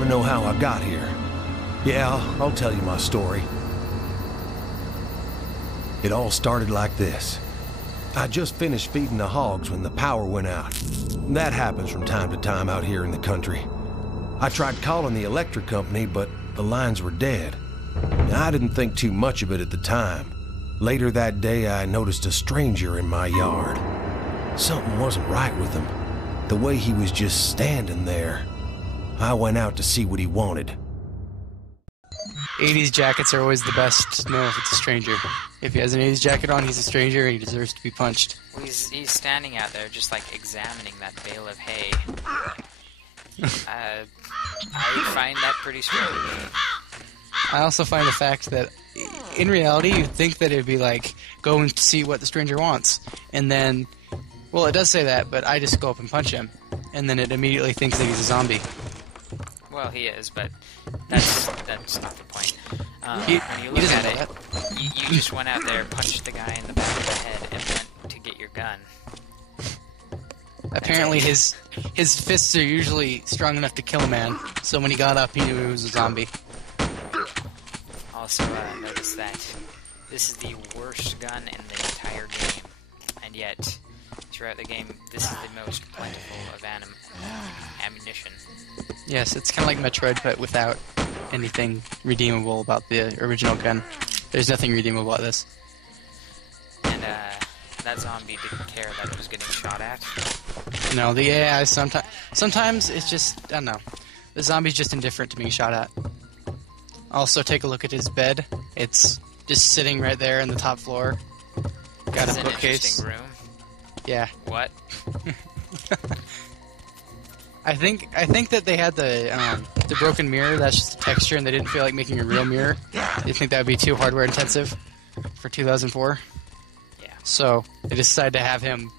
want to know how I got here? Yeah, I'll tell you my story. It all started like this. I just finished feeding the hogs when the power went out. That happens from time to time out here in the country. I tried calling the electric company, but the lines were dead. I didn't think too much of it at the time. Later that day, I noticed a stranger in my yard. Something wasn't right with him. The way he was just standing there. I went out to see what he wanted. 80s jackets are always the best to know if it's a stranger. If he has an 80s jacket on, he's a stranger and he deserves to be punched. Well, he's standing out there just like examining that bale of hay. I find that pretty strange. I also find the fact that in reality you'd think that it'd be like, go and see what the stranger wants. And then, well, it does say that, but I just go up and punch him. And then it immediately thinks that he's a zombie. Well, he is, but that's not the point. When you look at it, you just went out there, punched the guy in the back of the head, and went to get your gun. Apparently his fists are usually strong enough to kill a man, so when he got up, he knew he was a zombie. Also, notice that this is the worst gun in the entire game, and yet, throughout the game, this is the most plentiful of ammunition. Yes, it's kind of like Metroid, but without anything redeemable about the original gun. There's nothing redeemable about this. And, that zombie didn't care that it was getting shot at. No, the AI sometimes it's just, I don't know. The zombie's just indifferent to being shot at. Also, take a look at his bed. It's just sitting right there in the top floor. Got a bookcase. Interesting room. Yeah. What? I think that they had the broken mirror. That's just a texture, and they didn't feel like making a real mirror. They think that would be too hardware intensive for 2004. Yeah. So they decided to have him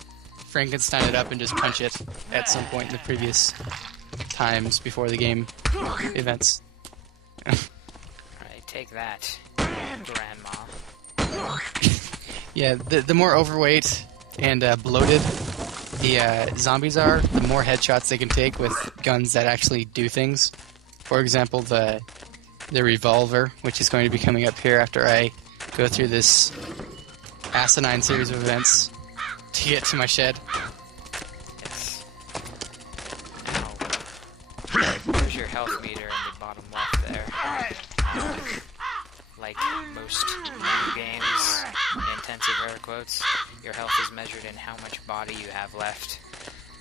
Frankenstein it up and just punch it at some point in the previous times before the game events. Alright, take that, Grandma. Yeah, the more overweight and bloated the zombies are, the more headshots they can take with guns that actually do things. For example, the revolver, which is going to be coming up here after I go through this asinine series of events to get to my shed. Yes. Ow. There's your health meter in the bottom left there. Like most new games, in intensive air quotes, your health is measured in how much body you have left.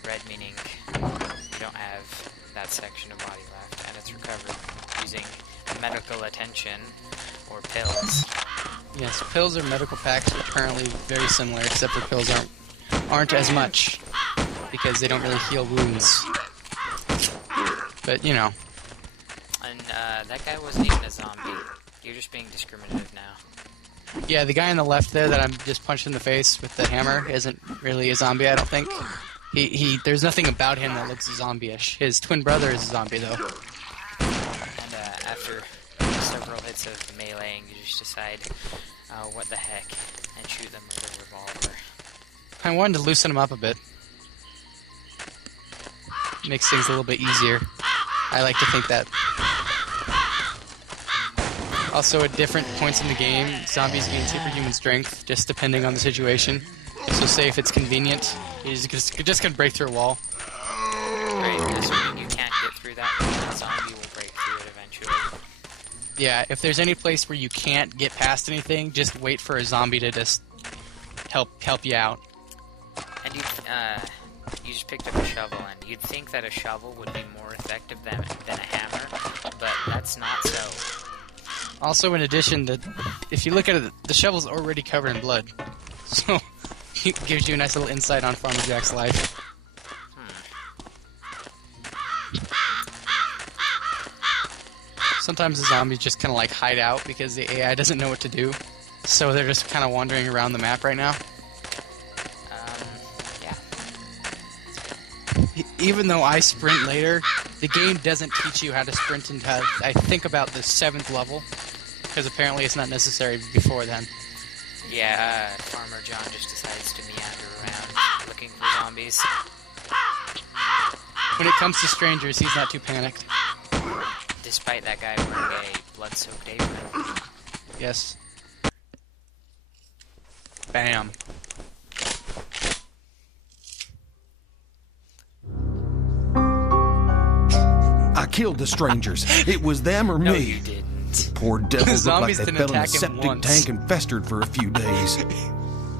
Red meaning you don't have that section of body left, and it's recovered using medical attention or pills. Yes, pills or medical packs are apparently very similar, except for pills aren't as much because they don't really heal wounds. But you know. And that guy wasn't even a zombie. You're just being discriminative now. Yeah, the guy on the left there that I'm just punched in the face with the hammer isn't really a zombie, I don't think. There's nothing about him that looks zombie-ish. His twin brother is a zombie, though. And after several hits of meleeing, you just decide, what the heck, and shoot them with a revolver. I wanted to loosen him up a bit. Makes things a little bit easier. I like to think that. Also, at different points in the game, zombies gain superhuman strength, just depending on the situation. So say if it's convenient, you're just gonna break through a wall. Right, assuming you can't get through that, the zombie will break through it eventually. Yeah, if there's any place where you can't get past anything, just wait for a zombie to just help you out. And you just picked up a shovel, and you'd think that a shovel would be more effective than a hammer, but that's not so. Also, in addition, if you look at it, the shovel's already covered in blood. So, it gives you a nice little insight on Farmer Jack's life. Sometimes the zombies just kind of like hide out because the AI doesn't know what to do. So they're just kind of wandering around the map right now. Yeah. Even though I sprint later, the game doesn't teach you how to sprint until, I think, about the 7th level. Because apparently it's not necessary before then. Yeah, Farmer John just decides to meander around looking for zombies. When it comes to strangers, he's not too panicked. Despite that guy wearing a blood-soaked apron. Yes. Bam. I killed the strangers. It was them or No, me. you didn't. Poor devils looked like Zombies they didn't fell in a attack him septic once. tank and festered for a few days.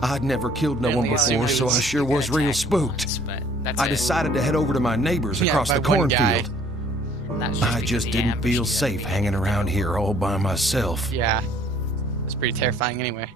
I'd never killed no Yeah, one they assumed before, it so was I sure You got was real attacked spooked. once, but that's I it. decided to head over to my neighbors Yeah, across by the one guy. cornfield. That's I because just of the didn't ambush feel you had at the safe beginning hanging of the around game. here all by myself. Yeah. It was pretty terrifying anyway.